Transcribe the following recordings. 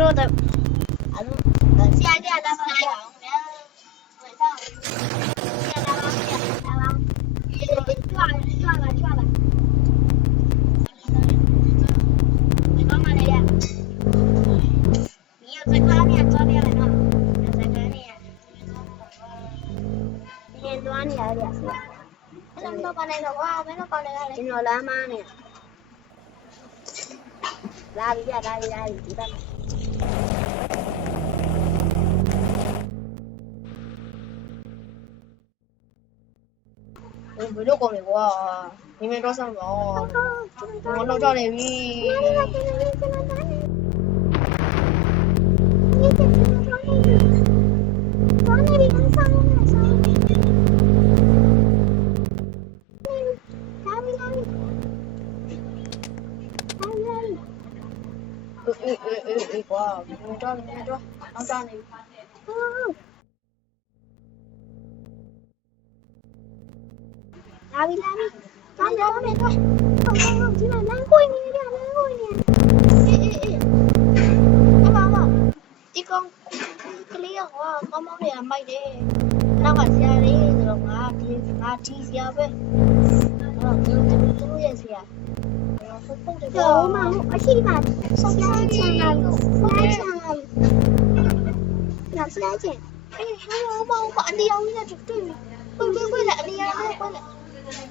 တို့တော့အဲ့လိုဆရာကြီးလာပါလားဆရာဝင်ဆောင်ဆရာလာပါဆရာလာပါကြွားလာဒီကောင်မလေးရ你有在看呢，昨天来着，在看呢。今天多少年了？咱们都搞那个哇，没都搞那个嘞。今年来嘛呢？拉比，知道吗？我没有搞那个啊，你们找什么？我老找那边。哇，你抓，能抓你。拉比，抓，今晚难过你了，ဒီကောင်ကလေးကကောင်းကောင်းလေးမိုက်တယ်နောက်ကဆရာလေးဆိုတော့ငါတီးဆရာပဲသူရဲ့ဆရာဟုတ်တယ်ဗျာမအရှိပါဆရာချင်းလာဆရာချင်းအေးဟောမအန်ဒီအောင်နဲ့တွေ့ကွေလာအန်ဒီအောင်ကွေလာ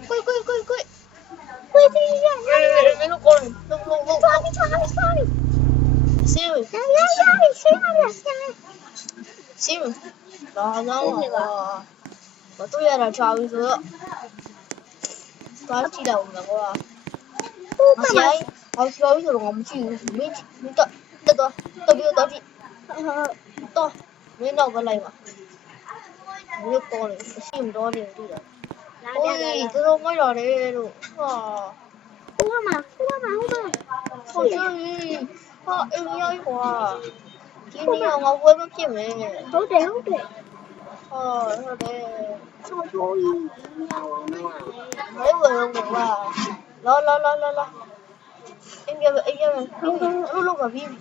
ကွေတီးရမင်းတို့ကောင်းလုံး sorry Sim. Đó có tôi là trò bây giờ có chỉ đầu là qua nó sẽ có chơi rồi ngắm chịu mấy tôi biết đó chị to mấy đầu cái này mà mấy con này sim đó thì đi rồi ôi tôi không có trò đấy đâu không chơi em nhớ quá chị đi nào ngồi quên mất chim này tốt đẹp thôi thôi mấy người không được là lo em kêu lúc cả phim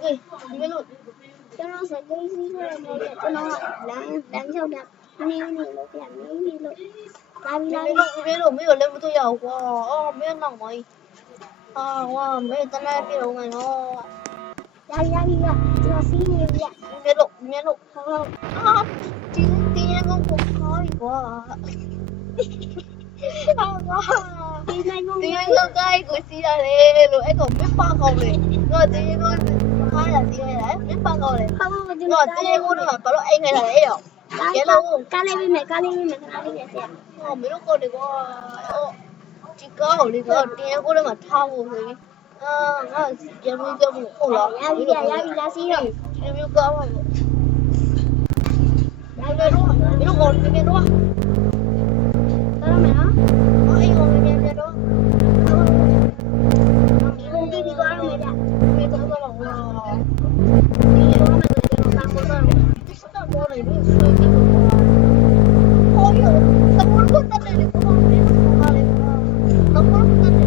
ơi mấy lúc cho nó sẽ cái gì cho nó đánh cho đẹp nêu lúc làm nêu lúc mấy lúc lên tôi giàu quá mấy năm rồi wow mấy tên này biết đâu ngày nó ra cho xin nhiều vậy nghe lục không tí nha con cũng khó quá tí nha con cái của xí ra đây rồi em còn biết ba câu này rồi tí nha con hai là gì này biết ba câu này rồi tí nha con nó bảo anh này là đấy rồi cái đâu cá lên mẹ mấy lúc con này có chỉ có hồi đi có đi có được mà thao rồi giờ bây giờ cũng không lo ra xí rồi giờ bây giờ mà đây luôn cái lúc còn cái đó đó mẹ nó anh còn cái đó không đi qua đâu mẹ đã mẹ có lòng đi qua mẹ người ta có lòng cái số đó này nó chơi cái ôi giời sao muốn con tên này có không biết không này nó có tên này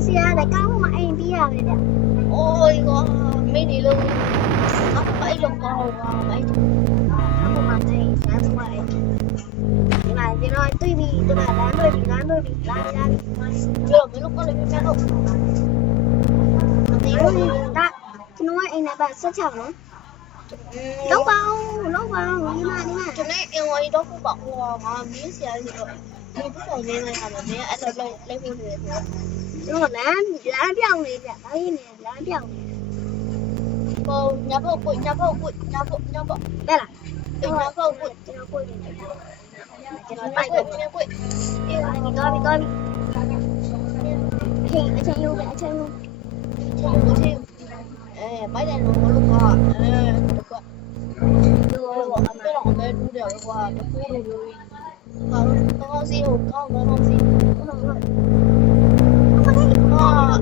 xia đại cao mà anh đi à vậy nè ôi có mấy đi luôn nó phải luôn con mấy không mà này sáng vậy nhưng mà thì nói tuy vì tôi là đáng đôi bị ra chưa mấy lúc có lên cái đâu tí ta nói anh là bạn xuất chẳng nó nấu bao đi mà cho nên em ngồi đó cũng bảo mà miếng xe gì rồi mình cứ phải lên này là mình anh lấy mua được ကျွန်တော်လမ်းပြောင်းနေကြဒါရင်းနေလမ်းပြောင်းနေဟိုညဖို့ကိုတက်လာညဖို့ကိုကျွန်တော်ကိုနေတယ်ကျွန်တော်တိုက်ကိုအေးတော့ဟေးအချင်းယူပဲအချင်းယူမိုက်တယ်လို့ဘလို့ကွာတော့အမေတော့လည်းတူးတယ်ကွာတကူလိုမျိုးကောင်းစီဟိုကောင်းစီ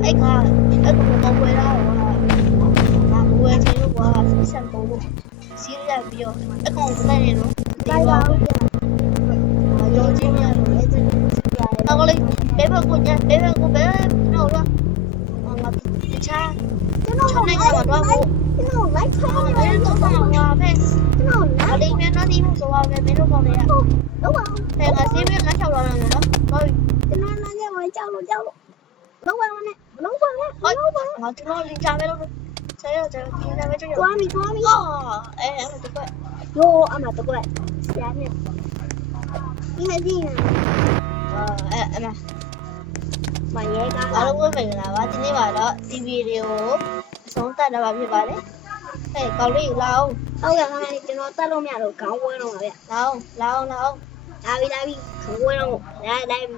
အဲ့ကအဲ့ကိုတော့ဝယ်လာတော့ဒါဝယ်ချင်လို့ကွာစံပုံလို့စီးရပြီးတော့အကောင်စတဲ့နော်ဒီပါရောချင်းများလို့အဲ့ဒါတော့လေဘယ်ဘက်ကိုဘယ်တော့တော့ငါတခြားကျွန်တော်နိုင်ငံမှာတော့ကျွန်တော်လိုက်ချင်တယ်ဘယ်တော့မှမပါပဲကျွန်တော်အလေးများတော့ဒီမှုဆိုပါပဲမင်းတို့ကောင်းနေရတော့ပါဘယ်ကစီးပြီးလက်ချောက်လာတယ်နော်ဟုတ်ကျွန်တော်နိုင်ငံမှာကြောက်လို့လုံးဝနဲ့ငါကျွန်တော်လင်ကြမယ်လို့ဆရာကျွန်တော်ဒီနေ့ပဲကျွန်တော်သွားပြီအဲ့အမတကွရိုးအမတကွဆရာနဲ့ဒီနေ့ဒီအဲ့မရဲကားအားလုံးပဲမင်္ဂလာပါဒီနေ့ပါတော့ဒီဗီဒီယိုကိုအဆုံးသတ်တော့ဖြစ်ပါတယ်ကောင်းလေးလာအောင်ဟုတ်ကဲ့ခင်ဗျာကျွန်တော်တတ်လို့မရတော့ခေါင်းဝဲတော့ပါဗျလာအောင်လာပြီခေါင်းဝဲတော့လာပြီ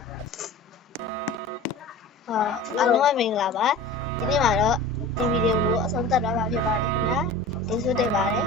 အားလုံးပဲမင်္ဂလာပါဒီနေ့မှာတော့ဒီဗီဒီယိုကိုအဆုံးသတ်တော့ဖြစ်ပါတယ်ခင်ဗျာကျေးဇူးတင်ပါတယ်